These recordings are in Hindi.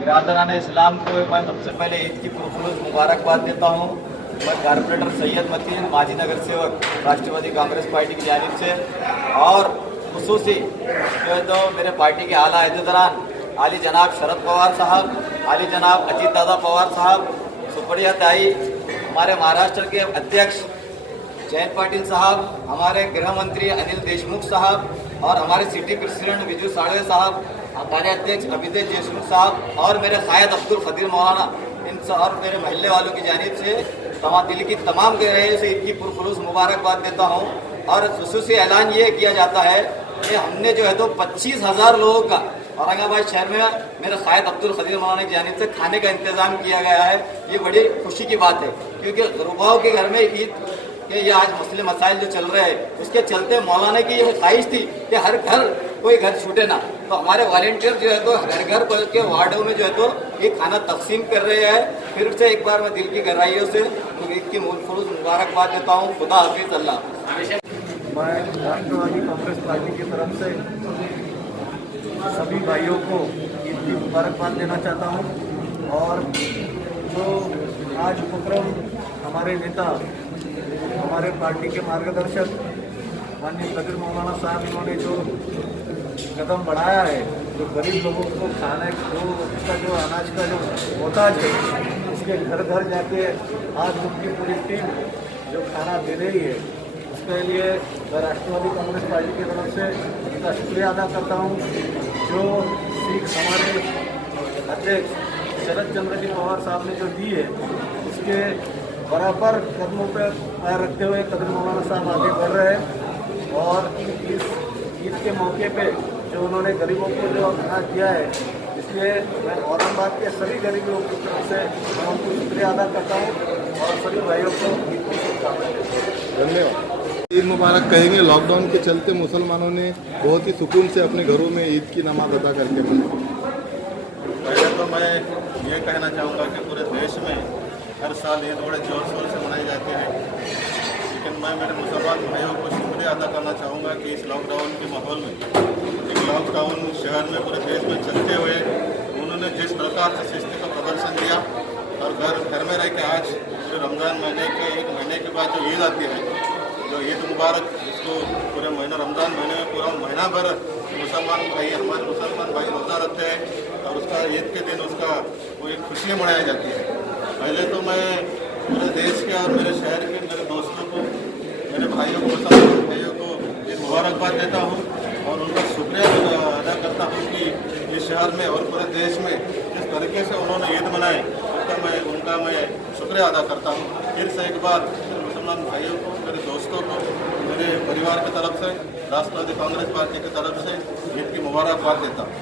बिरादरान इस्लाम को मैं सबसे पहले ईद की पुरखुलूस मुबारकबाद देता हूँ। मैं कारपोरेटर सैयद मतीन माजी नगर सेवक राष्ट्रवादी कांग्रेस पार्टी की जानिब से और खुसूसी जो है तो मेरे पार्टी के आला अहदेदारान आली जनाब शरद पवार साहब, आली जनाब अजीत दादा पवार साहब, सुप्रिया ताई, हमारे महाराष्ट्र के अध्यक्ष जयंत पाटिल साहब, हमारे गृह मंत्री अनिल देशमुख साहब और हमारे सिटी प्रेसिडेंट विजू साड़वे साहब, हमारे अध्यक्ष अभिदेश देशमुख साहब और मेरे कायद अब्दुल खदीर मौलाना, इन और मेरे महल्ले वालों की जानिब से दिल्ली की तमाम गहराइयों से ईद की पुरखुलूस मुबारकबाद देता हूँ। और खुसूसी ऐलान ये किया जाता है कि हमने जो है तो 25,000 लोगों का औरंगाबाद शहर में मेरे कायद अब्दुल खदीर मौलाना की जानिब से खाने का इंतज़ाम किया गया है। ये बड़ी खुशी की बात है क्योंकि गुरबाओं के घर में ईद कि ये आज मुस्लिम मसाइल जो चल रहे हैं उसके चलते मौलाना की ये ख्वाहिश थी कि हर घर कोई घर छूटे ना, तो हमारे वॉलेंटियर जो है तो घर घर के वार्डों में जो है तो ये खाना तकसीम कर रहे हैं। फिर से एक बार मैं दिल की गहराइयों से ईद की पुरखुलूस मुबारकबाद देता हूँ। खुदा हाफिज अल्लाह। मैं राष्ट्रवादी कांग्रेस पार्टी की तरफ से सभी भाइयों को ईद की मुबारकबाद देना चाहता हूँ। और जो आज उपक्रम हमारे नेता, हमारे पार्टी के मार्गदर्शक माननीय खदीर मौलाना साहब, इन्होंने जो कदम बढ़ाया है, जो गरीब लोगों को खाने जो अनाज का जो मोहताज है उसके घर घर जाके आज उनकी पूरी टीम जो खाना दे रही है, उसके लिए मैं राष्ट्रवादी कांग्रेस पार्टी की तरफ से उनका शुक्रिया अदा करता हूँ। जो सीख हमारे अध्यक्ष शरद चंद्र जी पवार साहब ने जो दी है उसके बराबर कदमों पर पैर रखते हुए खदीर मौलाना साहब आगे बढ़ रहे हैं। और इस ईद के मौके पे जो उन्होंने गरीबों को जो अनाज दिया है, इसलिए मैं औरंगाबाद के सभी गरीबों की तरफ से मैं उनको शुक्रिया अदा करता हूँ और सभी भाइयों को ईद की शुभकामनाएं देता हूँ। धन्यवाद। ईद मुबारक कहेंगे। लॉकडाउन के चलते मुसलमानों ने बहुत ही सुकून से अपने घरों में ईद की नमाज अदा करके मनाई। पहले तो मैं ये कहना चाहूँगा कि पूरे देश में हर साल ईद बड़े जोर शोर से मनाई जाती है, लेकिन मैं मेरे मुसलमान भाइयों को शुक्रिया अदा करना चाहूँगा कि इस लॉकडाउन के माहौल में, एक लॉकडाउन शहर में पूरे देश में चलते हुए उन्होंने जिस प्रकार से शिस्ती का प्रदर्शन दिया और घर में रह के आज पूरे रमज़ान महीने के एक महीने के बाद जो ईद आती है, जो ईद मुबारक, जिसको पूरे महीना रमज़ान महीने में पूरा महीना भर हमारे मुसलमान भाई रोज़ा रखते हैं और उसका ईद के दिन उसका वो एक खुशियाँ मनाई जाती है। पहले तो मैं पूरे देश के और मेरे शहर के मेरे दोस्तों को, मेरे भाइयों को, मुसलमान भाइयों को ये मुबारकबाद देता हूँ और उनका शुक्रिया अदा करता हूँ कि इस शहर में और पूरे देश में जिस तरीके से उन्होंने ईद मनाई उनका मैं शुक्रिया अदा करता हूँ। फिर से एक बार मेरे मुसलमान भाइयों को, मेरे दोस्तों को, मेरे परिवार की तरफ से, राष्ट्रवादी कांग्रेस पार्टी की तरफ से ईद की मुबारकबाद देता हूँ।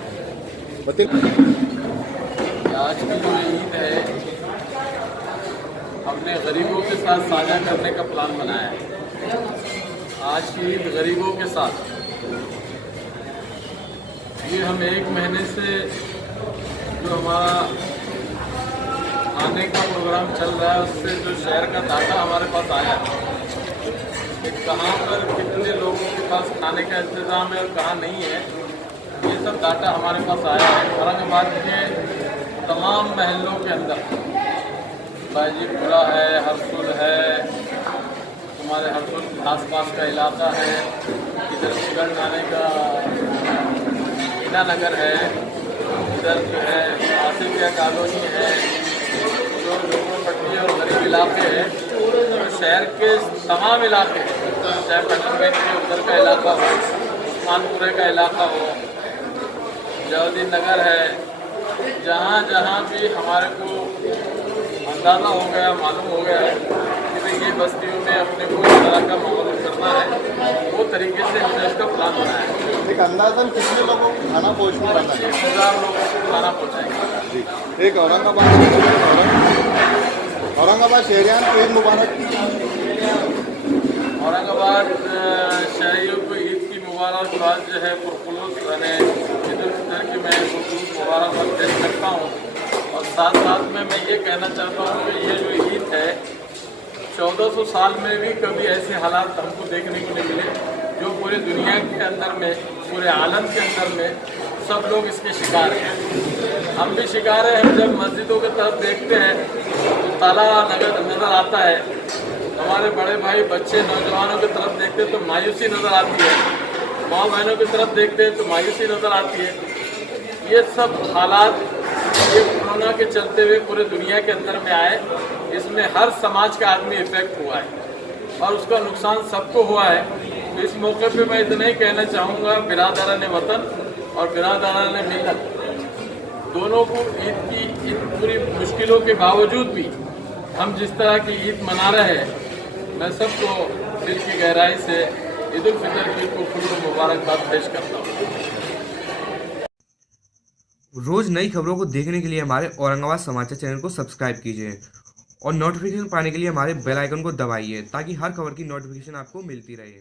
आज की जो ईद है हमने गरीबों के साथ साझा करने का प्लान बनाया है। आज की ईद गरीबों के साथ, ये हम एक महीने से जो हमारा आने का प्रोग्राम चल रहा है उससे जो शहर का डाटा हमारे पास आया कि कहाँ पर कितने लोगों के पास खाने का इंतज़ाम है और कहाँ नहीं है, ये सब डाटा हमारे पास आया है। औरंगाबाद के तमाम महलों के अंदर बाजीपुरा है, हरसुल है, हमारे हरसुल आसपास का इलाका है, इधर शिगर थाने का मीना नगर है, इधर जो है आसिफिया कॉलोनी है, जो झोपड़पट्टी और गरीब इलाके हैं, तो शहर के तमाम इलाके, चाहे कंटोनमेंट के उधर का इलाका हो, उस्मानपुरे का इलाका हो, जलालुद्दीन नगर है, जहाँ जहाँ भी हमारे को अंदाज़ा हो गया, मालूम हो गया है कि भाई ये बस्तियों में अपने को इस तरह का माहौल करना है, वो तरीके से हमने इसका प्लान बनाया है। एक अंदाजन कितने लोगों को खाना पहुँचने वाला है? 25,000 लोगों को खाना पहुँचाएंगे जी। एक औरंगाबाद शहरियान को ईद मुबारक। औरंगाबाद शहरियों को ईद की मुबारकबाद जो है पुरखुलूस यानी ईद उल फितर की मैं पुरखुलूस मुबारकबाद दे सकता हूँ। और साथ साथ में मैं ये कहना चाहता हूँ कि ये जो ईद है 1400 साल में भी कभी ऐसे हालात हमको देखने को नहीं मिले जो पूरे दुनिया के अंदर में, पूरे आलम के अंदर में सब लोग इसके शिकार हैं। हम भी शिकार हैं। हम जब मस्जिदों की तरफ देखते हैं तो ताला नजर आता है। हमारे बड़े भाई बच्चे नौजवानों की तरफ देखते हैं तो मायूसी नज़र आती है। माँ बहनों की तरफ देखते हैं तो मायूसी नज़र आती है। ये सब हालात ये कोरोना के चलते हुए पूरे दुनिया के अंदर में आए, इसमें हर समाज का आदमी इफेक्ट हुआ है और उसका नुकसान सबको हुआ है। तो इस मौके पे मैं इतना ही कहना चाहूँगा, बिरादरान वतन और बिरादरान मिल्लत दोनों को ईद पूरी मुश्किलों के बावजूद भी हम जिस तरह की ईद मना रहे हैं, मैं सबको दिल की गहराई से ईद उल फितर की खूब मुबारकबाद पेश करता हूँ। रोज नई खबरों को देखने के लिए हमारे औरंगाबाद समाचार चैनल को सब्सक्राइब कीजिए और नोटिफिकेशन पाने के लिए हमारे बेल आइकन को दबाइए ताकि हर खबर की नोटिफिकेशन आपको मिलती रहे।